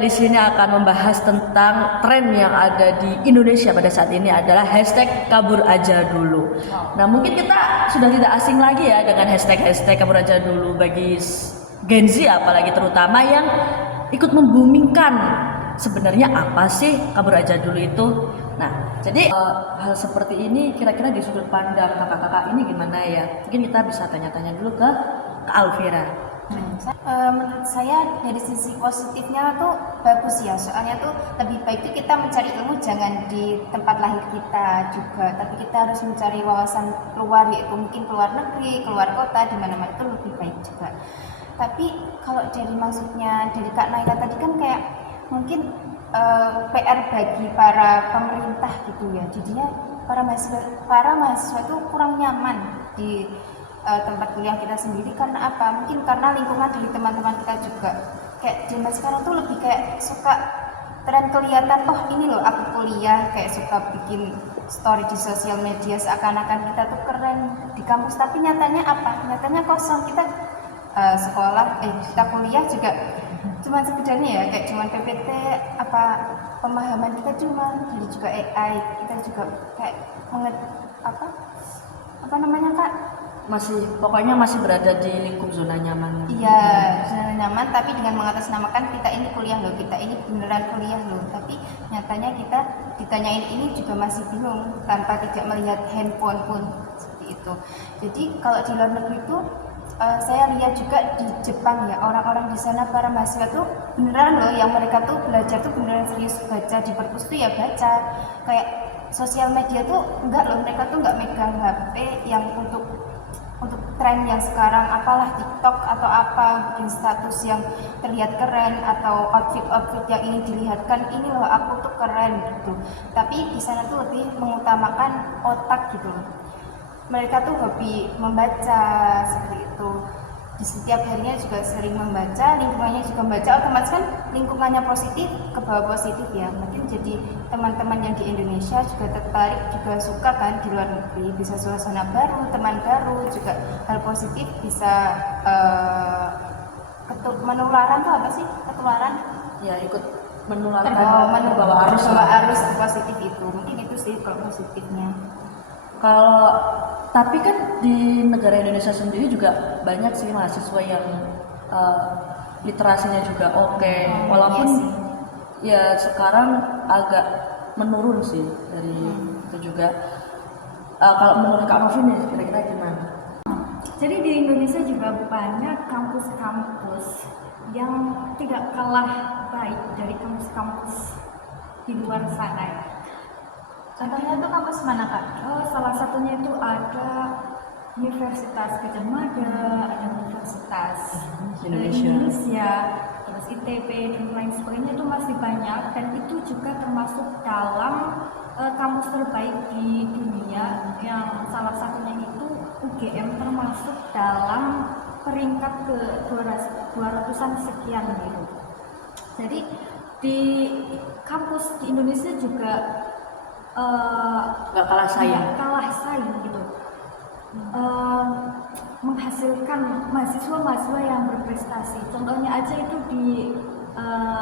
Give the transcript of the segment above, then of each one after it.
di sini akan membahas tentang tren yang ada di Indonesia pada saat ini adalah hashtag kabur aja dulu. Nah, mungkin kita sudah tidak asing lagi ya dengan hashtag kabur aja dulu bagi Gen Z apalagi terutama yang ikut membumingkan sebenarnya apa sih kabur aja dulu itu. Nah, jadi hal seperti ini kira-kira di sudut pandang kakak-kakak ini gimana ya? Mungkin kita bisa tanya-tanya dulu ke Kak Alvira. Menurut saya dari sisi positifnya tuh bagus ya, soalnya tuh lebih baik tuh kita mencari ilmu jangan di tempat lahir kita juga, tapi kita harus mencari wawasan luar, yaitu mungkin keluar negeri, keluar kota, di mana-mana itu lebih baik juga. Tapi kalau dari maksudnya dari Kak Naila tadi kan kayak mungkin PR bagi para pemerintah gitu ya, jadinya para mahasiswa itu kurang nyaman di tempat kuliah kita sendiri. Karena apa? Mungkin karena lingkungan dari teman-teman kita juga kayak zaman sekarang tuh lebih kayak suka tren kelihatan, oh ini loh aku kuliah, kayak suka bikin story di sosial media seakan-akan kita tuh keren di kampus, tapi nyatanya apa? Nyatanya kosong. Kita kita kuliah juga cuman sekedarnya ya, kayak cuman PPT, apa pemahaman kita cuman dari juga AI, kita juga kayak apa namanya Kak? Pokoknya masih berada di lingkup zona nyaman. Iya, zona nyaman, tapi dengan mengatasnamakan kita ini kuliah loh, kita ini beneran kuliah loh. Tapi nyatanya kita ditanyain ini juga masih bingung tanpa tidak melihat handphone pun seperti itu. Jadi kalau di luar negeri itu saya lihat juga di Jepang ya, orang-orang di sana para mahasiswa tuh beneran loh, yang mereka tuh belajar tuh beneran serius, baca di perpus tuh ya baca. Kayak sosial media tuh enggak loh, mereka tuh enggak megang HP yang untuk tren yang sekarang, apalah TikTok atau apa, bikin status yang terlihat keren atau outfit yang ini dilihatkan, ini loh aku tuh keren gitu. Tapi di sana tuh lebih mengutamakan otak gitu. Mereka tuh hobi membaca seperti itu. Di setiap harinya juga sering membaca, lingkungannya juga membaca, otomatis kan lingkungannya positif, ke bawah positif ya. Mungkin jadi teman-teman yang di Indonesia juga tertarik, juga suka kan di luar negeri, bisa suasana baru, teman baru, juga hal positif bisa menularan tuh apa sih? Ketularan? Ya, ikut menularkan bawa arus positif itu. Mungkin itu sih kalau positifnya. Tapi kan di negara Indonesia sendiri juga banyak sih mahasiswa yang literasinya juga oke. Walaupun ya sekarang agak menurun sih dari itu juga. Kalau menurut Kak Novi nih kira-kira gimana? Jadi di Indonesia juga banyak kampus-kampus yang tidak kalah baik dari kampus-kampus di luar sana ya. Contohnya itu kampus mana Kak? Salah satunya itu ada Universitas Gadjah Mada, ada Universitas Indonesia, terus ITB dan lain sebagainya, itu masih banyak, dan itu juga termasuk dalam kampus terbaik di dunia, yang salah satunya itu UGM termasuk dalam peringkat ke 200-an sekian gitu. Jadi di kampus di Indonesia juga Gak kalah saing gitu, menghasilkan mahasiswa yang berprestasi. Contohnya aja itu di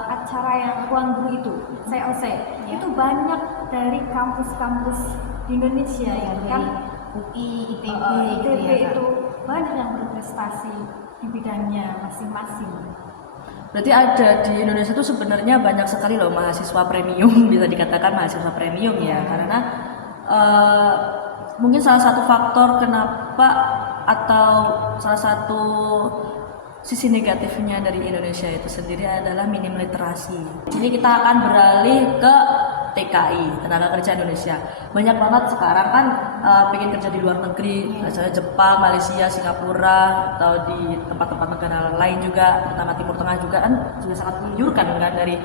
acara yang ruang guru itu COC itu banyak dari kampus-kampus di Indonesia ya kan, UI, ITB, itu banyak yang berprestasi di bidangnya masing-masing. Berarti ada di Indonesia tuh sebenarnya banyak sekali loh mahasiswa premium, bisa dikatakan mahasiswa premium ya, karena mungkin salah satu faktor kenapa atau salah satu sisi negatifnya dari Indonesia itu sendiri adalah minim literasi. Jadi kita akan beralih ke TKI, tenaga kerja Indonesia. Banyak banget sekarang kan pengen kerja di luar negeri, misalnya Jepang, Malaysia, Singapura, atau di tempat-tempat negara lain juga, terutama Timur Tengah juga kan juga sangat menggiurkan kan dari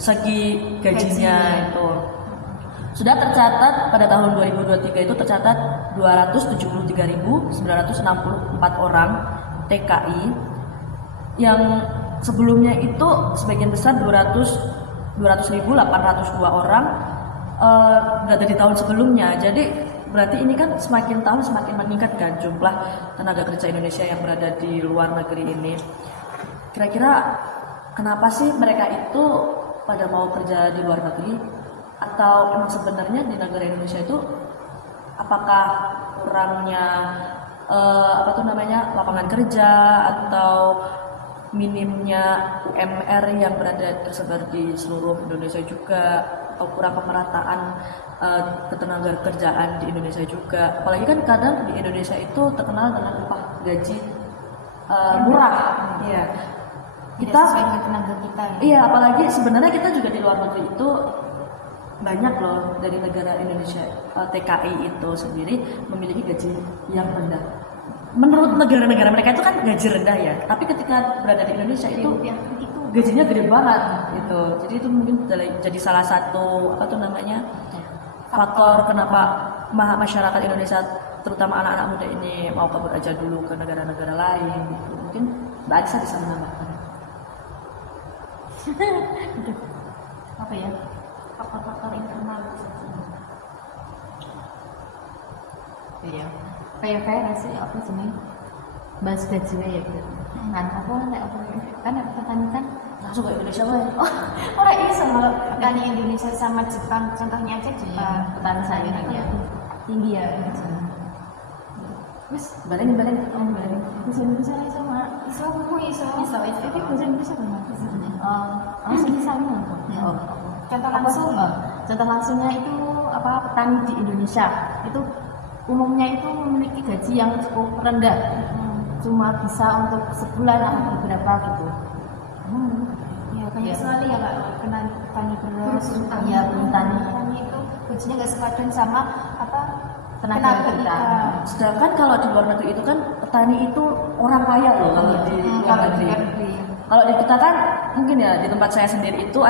segi gajinya itu. Sudah tercatat pada tahun 2023 itu tercatat 273.964 orang TKI, yang sebelumnya itu sebagian besar 200.802 orang berada di tahun sebelumnya. Jadi berarti ini kan semakin tahun semakin meningkat kan jumlah tenaga kerja Indonesia yang berada di luar negeri ini. Kira-kira kenapa sih mereka itu pada mau kerja di luar negeri, atau emang sebenarnya di negara Indonesia itu apakah kurangnya lapangan kerja atau minimnya UMR yang berada tersebar di seluruh Indonesia juga, atau kurang pemerataan ketenaga kerjaan di Indonesia juga. Apalagi kan kadang di Indonesia itu terkenal dengan upah gaji murah. Iya. Tidak Kita sesuai dengan tenaga kita ya. iya, apalagi sebenarnya kita juga di luar negeri itu banyak loh dari negara Indonesia, TKI itu sendiri memiliki gaji yang rendah. Menurut negara-negara mereka itu kan gaji rendah ya, tapi ketika berada di Indonesia itu gajinya gede banget gitu. Jadi itu mungkin jadi salah satu faktor kenapa masyarakat Indonesia terutama anak-anak muda ini mau kabur aja dulu ke negara-negara lain gitu. Mungkin Mbak Anissa bisa menambahkan. Apa ya, faktor-faktor internal. Iya, kayak sih apa sih nih bahas gaji ya gitu kan aku kan petani kan Langsung ke Indonesia wae. Orang ini sama petani Indonesia sama Jepang, contohnya aja Jepang. petani sayuran ya tinggi ya Wis, balen. bisa sama Iso aku iso. tapi bahasa Indonesia kan langsung di sana Contoh apa langsung. contoh langsungnya itu petani di Indonesia itu umumnya itu memiliki gaji yang cukup rendah, cuma bisa untuk sebulan atau beberapa gitu. Ya banyak sekali ya Kak, petani beras, Iya, petani. itu gajinya nggak sepadan sama Tenaga kita. kita. Sedangkan kalau di luar negeri itu kan petani itu orang kaya loh kalau di luar Kalau di negeri. luar negeri. Kalau di kita kan mungkin ya di tempat saya sendiri itu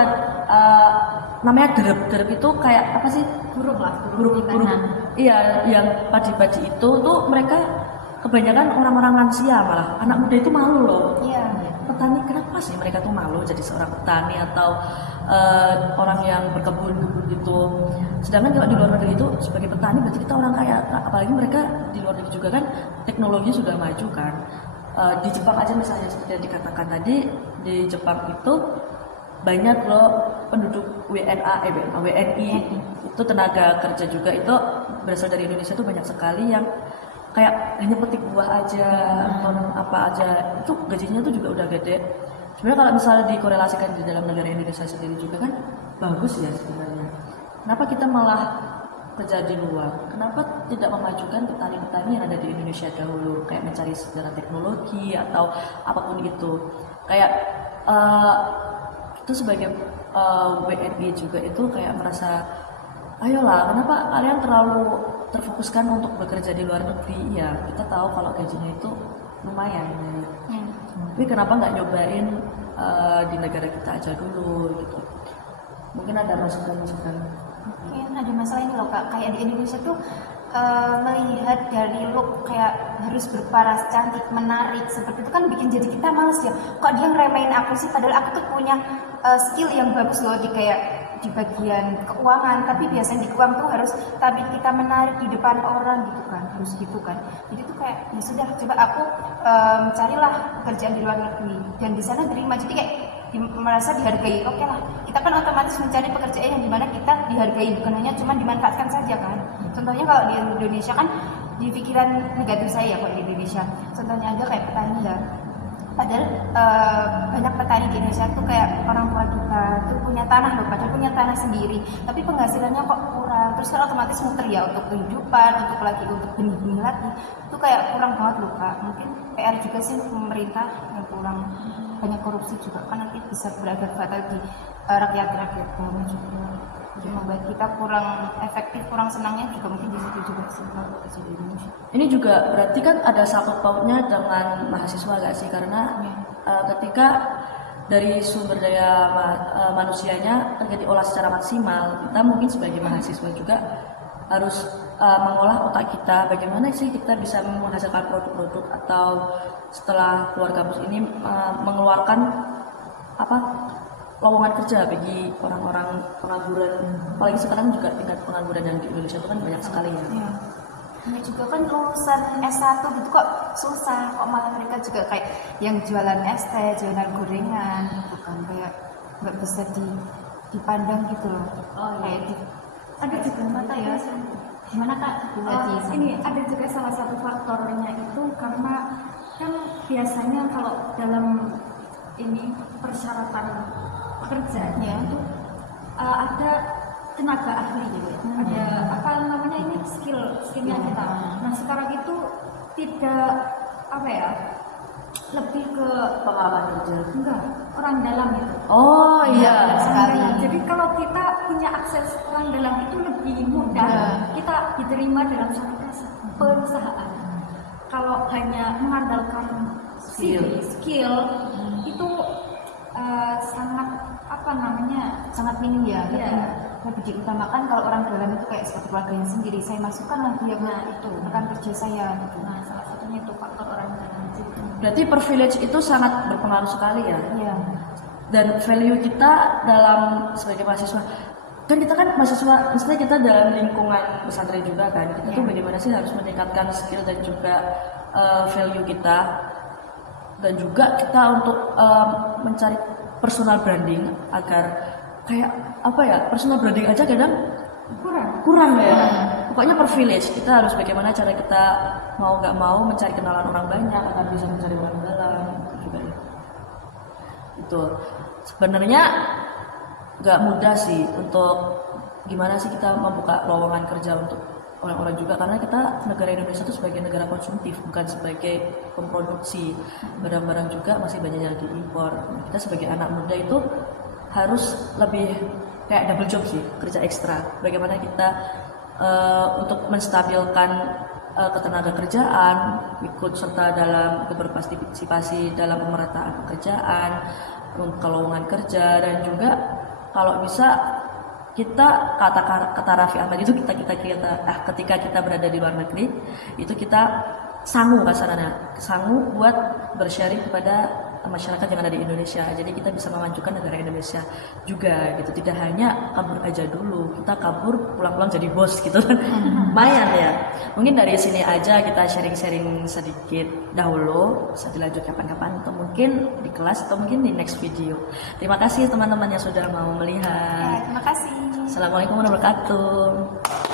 namanya derep itu kayak apa sih? Burung. Iya, yang padi-padi itu tuh mereka kebanyakan orang-orang lansia, malah anak muda itu malu loh. Iya. Petani, kenapa sih mereka tuh malu jadi seorang petani atau orang yang berkebun gitu. Sedangkan kalau di luar negeri itu sebagai petani berarti kita orang kaya. Nah, apalagi mereka di luar negeri juga kan teknologi sudah maju kan. Di Jepang aja misalnya seperti yang dikatakan tadi, di Jepang itu banyak loh penduduk WNI itu tenaga kerja juga itu berasal dari Indonesia itu banyak sekali yang kayak hanya petik buah aja atau apa aja itu gajinya tuh juga udah gede. Sebenarnya kalau misalnya dikorelasikan di dalam negara Indonesia sendiri juga kan bagus ya sebenarnya. Kenapa kita malah kerja di luar? Kenapa tidak memajukan petani-petani yang ada di Indonesia dahulu kayak mencari segala teknologi atau apapun itu. Kayak itu sebagai WNI juga itu kayak merasa ayolah, kenapa kalian terlalu terfokuskan untuk bekerja di luar negeri? Ya, kita tahu kalau gajinya itu lumayan. Ya. Tapi kenapa nggak nyobain di negara kita aja dulu gitu? Mungkin ada masukan-masukan. Mungkin ada masalah ini loh Kak, kayak di Indonesia tuh melihat dari look kayak harus berparas, cantik, menarik seperti itu kan bikin jadi kita males ya. Kok dia ngeremehin aku sih, padahal aku tuh punya skill yang bagus loh di kayak di bagian keuangan, tapi biasanya di keuangan tuh harus tampil kita menarik di depan orang gitu kan, harus gitu kan. Jadi tuh kayak ya sudah, coba aku carilah pekerjaan di luar negeri dan di sana terima, jadi kayak merasa dihargai. Oke lah, kita kan otomatis mencari pekerjaan yang dimana kita dihargai, bukan hanya cuma dimanfaatkan saja kan. Contohnya kalau di Indonesia kan di pikiran negatif saya kalau di Indonesia, contohnya aja kayak petani ya. Padahal banyak petani di Indonesia tuh kayak orang tua kita tuh punya tanah loh, padahal punya tanah sendiri, tapi penghasilannya kok kurang. Terus kan otomatis muter ya untuk kehidupan, untuk benih-benih lagi, itu kayak kurang banget loh Kak. Mungkin PR juga sih pemerintah yang kurang, banyak korupsi juga kan nanti bisa berakibat fatal di rakyat-rakyat bawah juga. Jadi membuat kita kurang efektif, kurang senangnya juga mungkin di situ juga sih kalau di Indonesia. Ini juga berarti kan ada sangkut pautnya dengan mahasiswa gak sih? Karena ketika dari sumber daya manusianya terjadi olah secara maksimal, kita mungkin sebagai mahasiswa juga harus mengolah otak kita, bagaimana sih kita bisa menghasilkan produk-produk atau setelah keluar kampus ini mengeluarkan lowongan kerja bagi orang-orang pengangguran. Apalagi sekarang juga tingkat pengangguran yang di Indonesia itu kan banyak sekali ya. Iya. Ini juga kan lulusan S1 gitu kok susah, kok malah mereka juga kayak yang jualan es teh, jualan gorengan gitu kan, kayak nggak bisa dipandang gitu loh. Oh, iya. Kayak di Ada juga mata ya. Gimana Kak? Bu Haji? ini ada juga salah satu faktornya itu karena kan biasanya kalau dalam ini persyaratan pekerja Ya. itu ada tenaga ahli gitu ya. Ada apa namanya ini skillnya kita. Nah sekarang itu tidak apa ya, lebih ke Pengalaman kerja. enggak orang dalam itu. Oh iya. Benar sekali. Jadi kalau kita punya akses orang dalam itu lebih mudah, Mudah. kita diterima dalam satu perusahaan. Kalau hanya mengandalkan skill itu sangat apa namanya, Sangat minim ya. Iya. Lebih diutamakan kalau orang dalam itu kayak seperti keluarganya sendiri. Saya masukkan lagi yang itu. rekan kerja saya gitu. Nah salah satunya itu faktor orang dalam juga. Berarti privilege itu sangat berpengaruh sekali ya. Iya. Dan value kita dalam sebagai mahasiswa, kan kita kan mahasiswa, maksudnya kita dalam lingkungan pesantren juga kan, kita tuh bagaimana sih harus meningkatkan skill dan juga value kita, dan juga kita untuk mencari personal branding agar kayak apa ya, personal branding aja kadang kurang ya. Pokoknya privilege, kita harus bagaimana cara kita mau nggak mau mencari kenalan orang banyak agar bisa mencari orang dalam itu juga ya. Itu sebenarnya nggak mudah sih untuk gimana sih kita membuka lowongan kerja untuk orang-orang juga, karena kita negara Indonesia itu sebagai negara konsumtif, bukan sebagai pemproduksi barang-barang, juga masih banyak yang diimpor. Kita sebagai anak muda itu harus lebih kayak double job sih, kerja ekstra. Bagaimana kita untuk menstabilkan ketenaga kerjaan, ikut serta dalam ikut berpartisipasi dalam pemerataan pekerjaan, untuk lowongan kerja, dan juga kalau bisa kita kata Raffi Ahmad itu ketika kita berada di luar negeri itu kita sanggup buat bersharing kepada masyarakat yang ada di Indonesia. Jadi kita bisa memajukan negara Indonesia juga gitu. Tidak hanya kabur aja dulu, kita kabur pulang-pulang jadi bos gitu kan. Lumayan ya. Mungkin dari sini aja kita sharing-sharing sedikit dahulu, bisa dilanjut kapan-kapan atau mungkin di kelas atau mungkin di next video. Terima kasih teman-teman yang sudah mau melihat. Terima kasih. Assalamualaikum warahmatullahi wabarakatuh.